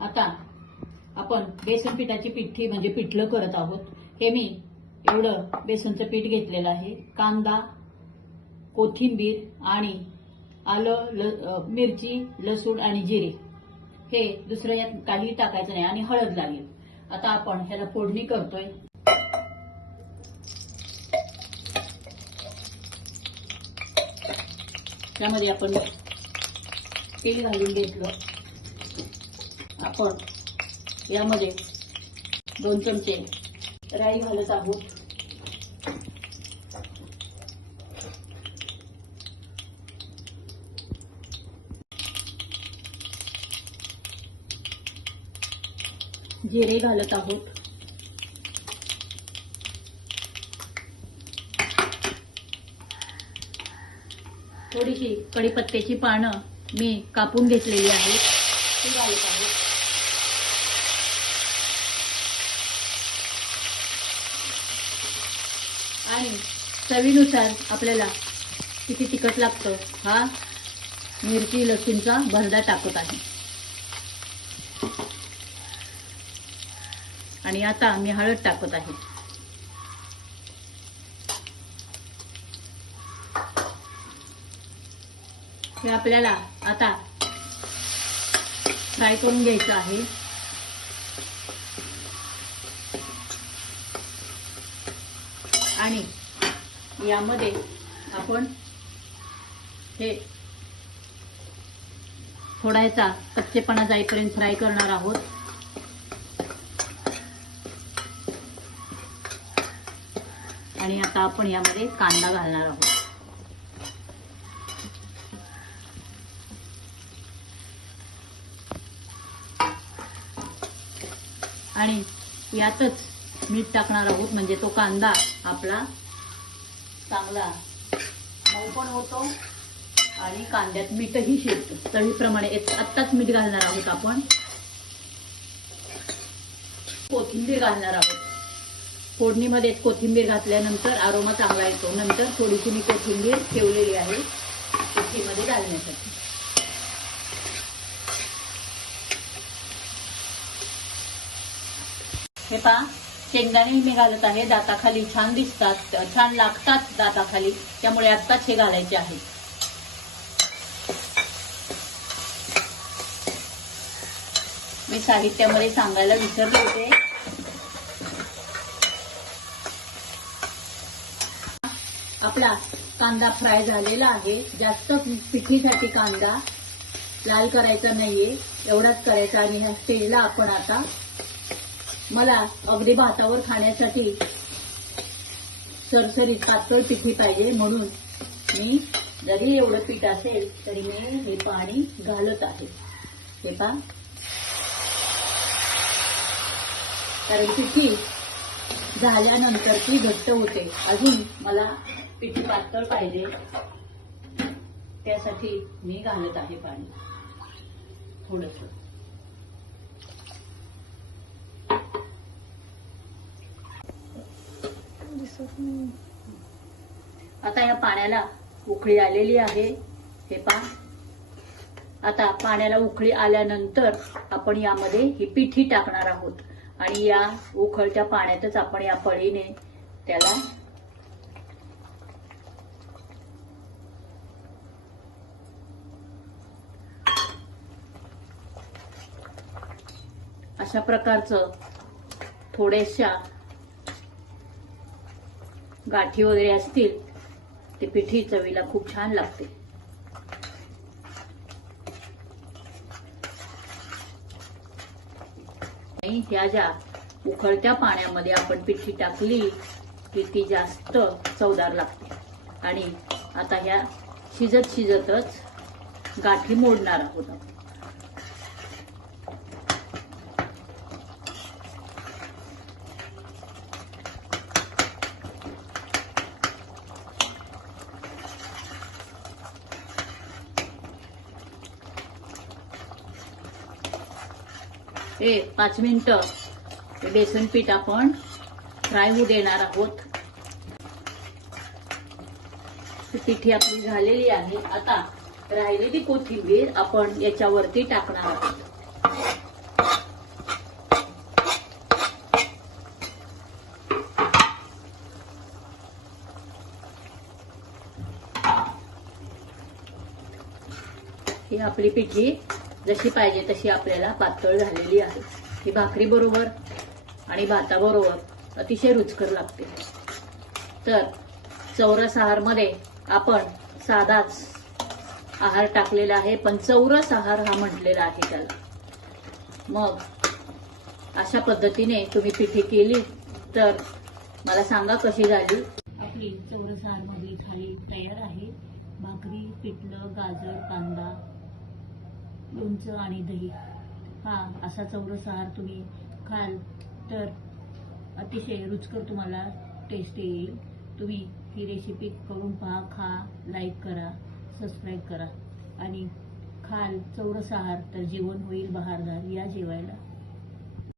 आता आपण बेसन पिठाची पिठी म्हणजे पिठलं करत आहोत. हे मी एवढं बेसनचं पीठ घेतलेलं आहे. कांदा कोथिंबीर आणि आलं ल मिरची लसूण आणि जिरे. हे दुसरं यात काही टाकायचं नाही आणि हळद लागेल. आता आपण ह्याला फोडणी करतोय. त्यामध्ये आपण तेल घालून घेतलं. आपण यामध्ये दोन चमचे राई घालत आहोत. जिरे घालत आहोत. थोडीशी कडीपत्त्याची पानं मी कापून घेतलेली आहेत. ती घालत आहोत आणि चवीनुसार आपल्याला किती तिखट लागतं हा? मिरची लसूणचा भरडा टाकत आहे. आणि आता मी हळद टाकत आहे. हे आपल्याला आता फ्राय करून घ्यायचं आहे. आणि यामध्ये आपण हे थोडासा कच्चेपणा जाईपर्यंत फ्राय करणार आहोत. आणि आता आपण यामध्ये कांदा घालणार आहोत. आणि यातच मीठ टाकणार आहोत म्हणजे तो कांदा आपला चांगला. मऊ पण होतो आणि कांद्यात मीठही शिरतं. चवीप्रमाणे आत्ताच मीठ घालणार आहोत आपण. कोथिंबीर घालणार आहोत. फोडणीमध्ये कोथिंबीर घातल्यानंतर आरोमा चांगला येतो. नंतर थोडीशी मी कोथिंबीर ठेवलेली आहे कोथिंबीर घालण्यासाठी. हे पहा. शेंगदाणे मी घालत आहे. दाताखाली छान दिसतात. छान लागतात दाताखाली. त्यामुळे आत्ताच हे घालायचे आहे. मी साहित्यामध्ये सांगायला विसरले होते. आपला कांदा फ्राय झालेला आहे. जास्त पिठीसाठी कांदा लाल करायचा नाहीये. एवढाच करायचा आणि ह्या स्टेजला आपण आता मला अगदी भातावर खाण्यासाठी सरसरीत पातळ पिठी पाहिजे म्हणून मी जरी एवढं पीठ असेल तरी मी हे पाणी घालत आहे. हे पा कारण पिठी झाल्यानंतर ती घट्ट होते. अजून मला पिठी पातळ पाहिजे. त्यासाठी मी घालत आहे पाणी. थोडंसं. आता या पाण्याला उकळी आलेली आहे. हे पा आता पाण्याला उकळी आल्यानंतर आपण यामध्ये ही पिठी टाकणार आहोत. आणि या उकळत्या पाण्यातच आपण या पळीने त्याला अशा प्रकारचं थोड्याशा गाठी वगैरे असतील ते पिठी चवीला खूप छान लागते आणि ह्या ज्या उकळत्या पाण्यामध्ये आपण पिठी टाकली की ती जास्त चवदार लागते आणि आता ह्या शिजत शिजतच गाठी मोडणार आहोत आपण. हे पाच मिनटं बेसन पीठ आपण फ्राय देणार आहोत. पिठी आपली झालेली आहे. आता राहिलेली कोथिंबीर आपण याच्यावरती टाकणार आहोत. ही आपली पिठी जशी पाहिजे तशी आपल्याला पातळ झालेली आहे. ही भाकरी बरोबर आणि भाताबरोबर अतिशय रुचकर लागते. तर चौरस आहारमध्ये आपण साधाच आहार टाकलेला आहे पण चौरस आहार हा म्हटलेला आहे त्याला. मग अशा पद्धतीने तुम्ही पिठी केली तर मला सांगा कशी झाली? आपली चौरस आहारमधली थाळी तयार आहे. भाकरी पिठलं गाजर कांदा लोणचं आणि दही. हा असा चौरस आहार तुम्ही खाल तर अतिशय रुचकर तुम्हाला टेस्ट येईल. तुम्ही ही रेसिपी करून पहा खा लाईक करा सबस्क्राईब करा. आणि खाल चौरस आहार तर जेवण होईल बहारदार या जेवायला.